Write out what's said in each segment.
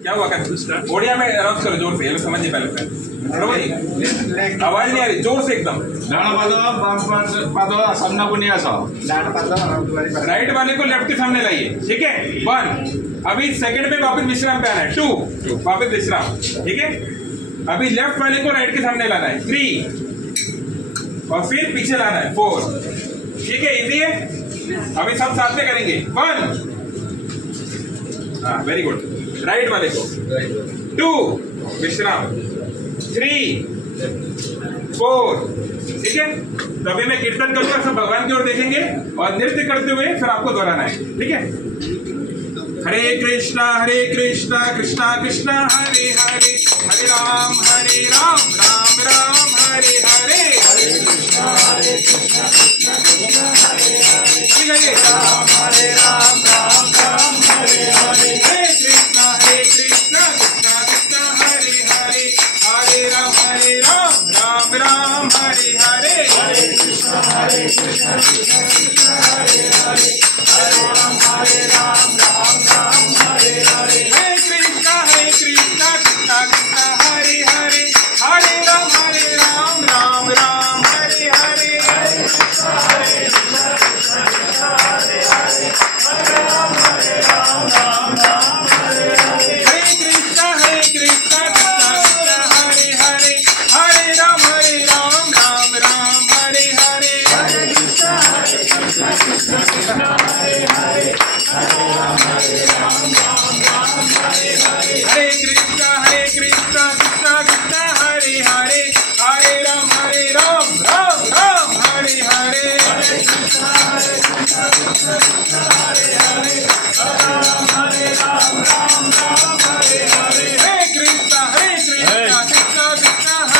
क्या हुआ कर ओडिया में अनाउंस करो जोर से, ये समझिए पहले आवाज नहीं आ रही, जोर से एकदम। राइट वाले को लेफ्ट के सामने लाइए, ठीक है। 1 अभी सेकंड में वापस विश्राम पे आना है। 2 वापस विश्राम, ठीक है। अभी लेफ्ट वाले को राइट के सामने लाना है। 3 और फिर पीछे लाना है। 4, ठीक है। इजी है। अभी सब साथ में करेंगे। 1 हाँ वेरी गुड। राइट वाले को 2 विश्राम, 3 4, ठीक है। तो अभी मैं कीर्तन करूंगा, सब भगवान की ओर देखेंगे और नृत्य करते हुए फिर आपको दोहराना है, ठीक है। हरे कृष्णा कृष्णा कृष्णा हरे हरे, हरे राम राम राम हरे हरे। हरे कृष्णा कृष्णा कृष्णा हरे हरे, हरे राम राम राम हरे हरे। हरे कृष्णा कृष्णा कृष्णा हरे हरे, हरे राम राम हरे हरे। हरे कृष्णा कृष्णा कृष्णा हरे हरे, हरे राम राम हरे हरे। हरे कृष्णा कृष्णा कृष्णा हरे हरे, हरे राम राम हरे हरे। हरे कृष्णा कृष्णा कृष्णा हरे हरे, हरे राम राम हरे हरे। हरे कृष्णा कृष्णा कृष्णा हरे हरे, हरे राम राम हरे हरे। हरे कृष्णा कृष्णा कृष्णा हरे हरे, हरे राम राम हरे हरे। हरे कृष्णा कृष्णा कृष्णा हरे हरे, हरे राम राम हरे हरे। हरे कृष्णा कृष्णा कृष्णा हरे हरे, हरे राम राम हरे हरे। हरे कृष्णा कृष्णा कृष्णा हरे हरे, हरे राम राम हरे हरे। हरे कृष्णा कृष्णा कृष्णा हरे हरे, हरे राम राम हरे हरे। हरे कृष्णा कृष्णा कृष्णा हरे हरे, हरे राम राम हरे हरे। हरे कृष्णा कृष्णा कृष्णा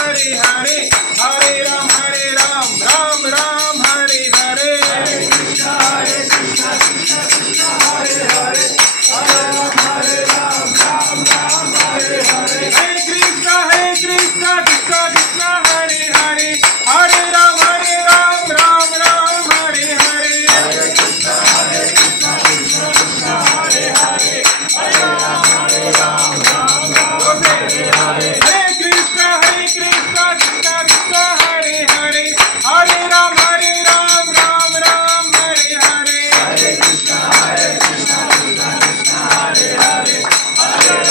हरे हरे, हरे राम राम हरे हरे। हरे कृष्णा कृष्णा कृष्णा हरे हरे, हरे राम राम हरे हरे। हरे कृष्णा कृष्णा कृष्णा हरे हरे, हरे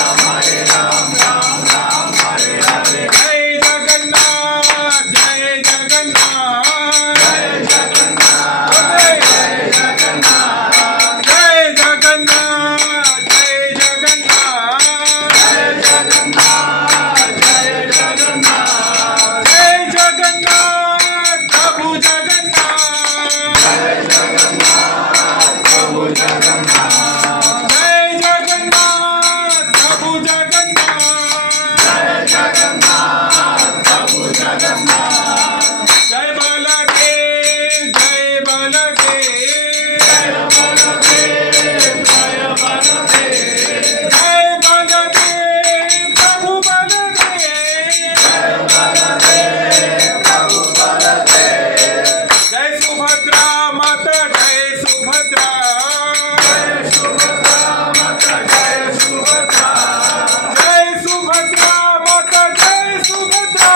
राम राम हरे हरे। जय जगन्नाथ जय जगन्नाथ जय जगन्नाथ जय जगन्नाथ जय जगन्नाथ जय जगन्नाथ जय जगन्नाथ जय जगन्नाथ जय जगन्नाथ प्रभु जगन्नाथ जय जगन्नाथ प्रभु जगन्नाथ जय जगन्नाथ प्रभु जगन्नाथ जय जगन्नाथ प्रभु जगन्नाथ। जय बलदेव जय बलदेव जय बलदेव जय बलदेव जय बलदेव प्रभु बलदेव जय बलदेव प्रभु बलदेव। जय सुभद्रा माता जय सुभद्रा जय सुभद्रा माता जय सुभद्रा जय सुभद्रा माता जय सुभद्रा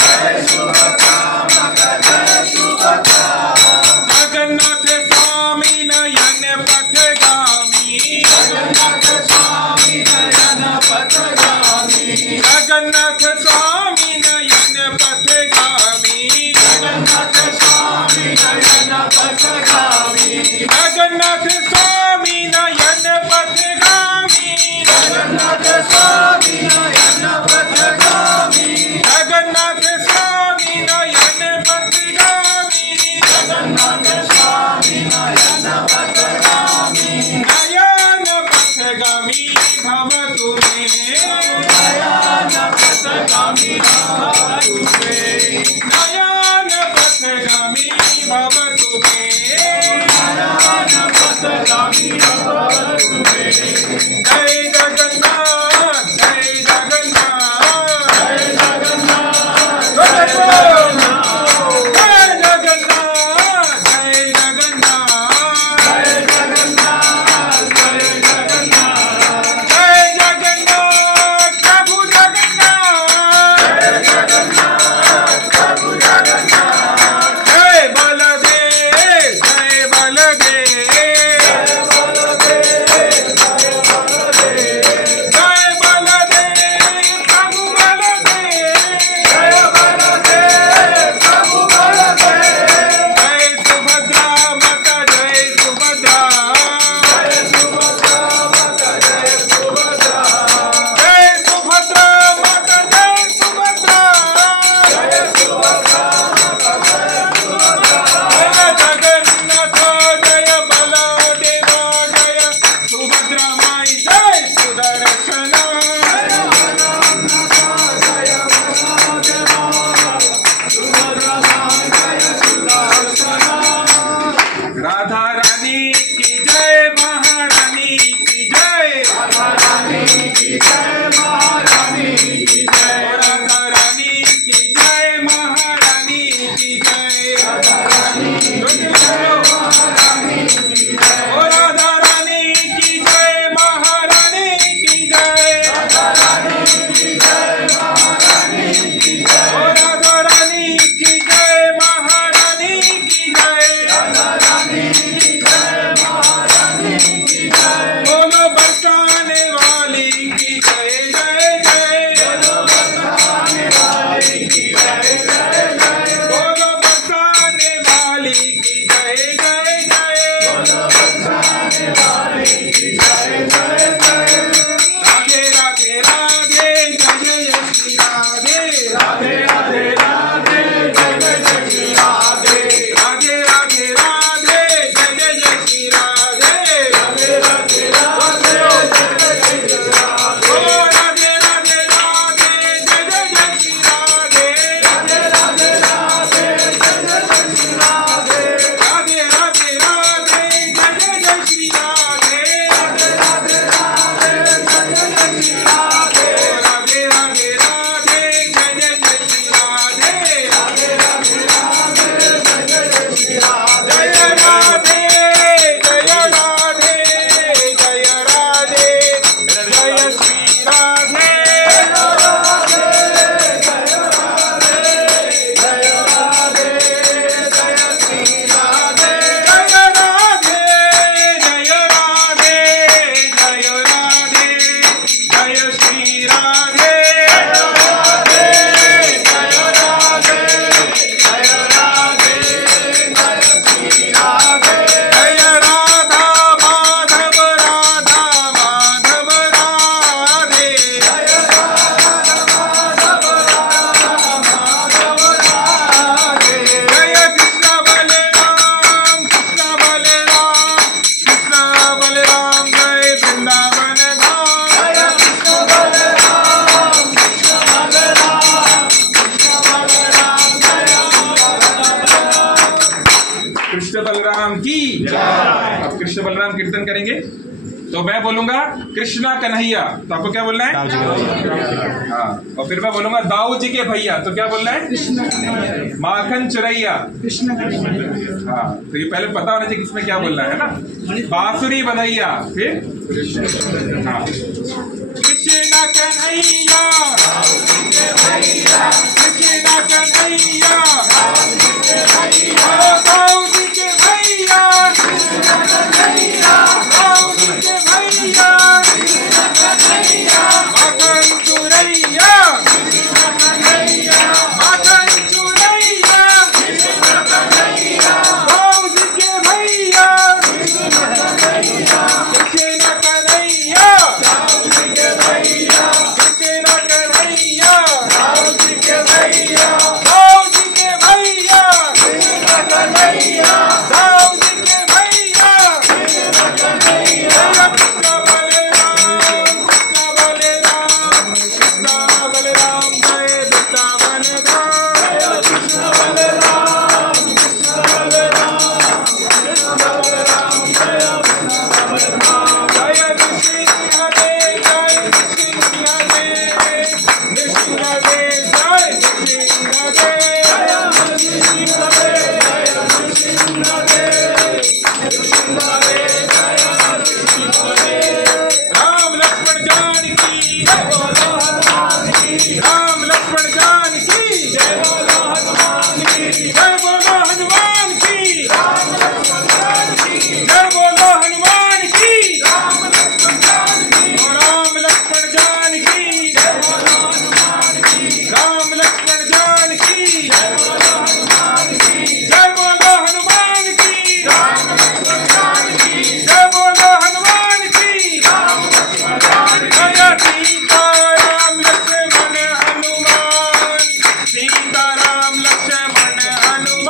जय सुभद्रा माता जय सुभद्रा। जगन्नाथ स्वामी नयन पथगामी जगन्नाथ स्वामी नयन पथगामी जगन्नाथ स्वामी नयन पथगामी जगन्नाथ स्वामी नयन पथगामी जगन्नाथ स्वामी नयन पथगामी जगन्नाथ स्वामी नयन पथगामी जगन्नाथ स्वामी नयन पथगामी जगन्नाथ स्वामी नयन पथगामी। नयन पथगामी भवतु मे नयन पथगामी भवतु मे नयन पथगामी भवतु मे नयन पथगामी भवतु मे। जय जगन्नाथ जय जगन्नाथ जय जगन्नाथ जय जगन्नाथ जय जगन्नाथ जय जगन्नाथ जय जगन्नाथ जय जगन्नाथ जय जगन्नाथ कृष्ण बलराम की जय। अब कृष्ण बलराम कीर्तन करेंगे तो मैं बोलूंगा कृष्णा कन्हैया, तो आपको क्या बोलना है? हाँ, और फिर मैं बोलूंगा दाऊ जी के भैया, तो क्या बोलना है? माखन चुरैया। हाँ, तो ये पहले पता होना चाहिए किसमें क्या बोलना है ना। बांसुरी बधैया, फिर हाँ कृष्णा कन्हैया, कृष्णा कन्हैया, दाऊ जी के भैया, दाऊ जी के भैया, माखन चुरैया, माखन चुरैया, दाऊ जी के भैया, कृष्णा कन्हैया, कृष्णा कन्हैया, दाऊ जी के भैया, दाऊ जी के भैया, दाऊ जी के भैया, कृष्ण बलराम, कृष्ण बलराम, कृष्ण बलराम, जय वृंदावन धाम, कृष्ण बलराम, कृष्ण बलराम, कृष्ण बलराम, जय वृंदावन धाम, जय नृसिंहदेव, जय नृसिंहदेव, नृसिंहदेव, जय नृसिंहदेव, राम लक्ष्मण जानकी जय बोलो हनुमान की, राम लक्ष्मण जानकी जय बोलो हनुमान की, जय बोलो हनुमान की, राम लक्ष्मण जानकी जय बोलो हनुमान की, राम लक्ष्मण जानकी, राम लक्ष्मण जानकी जय बोलो हनुमान की, राम लक्ष्मण जानकी जय बोलो हनुमान की, जय बोलो हनुमान की, राम लक्ष्मण जानकी जय बोलो हनुमान की, राम लक्ष्मण जानकी, जय सीताराम लक्ष्मण हनुमान, सीताराम लक्ष्मण हनुमान,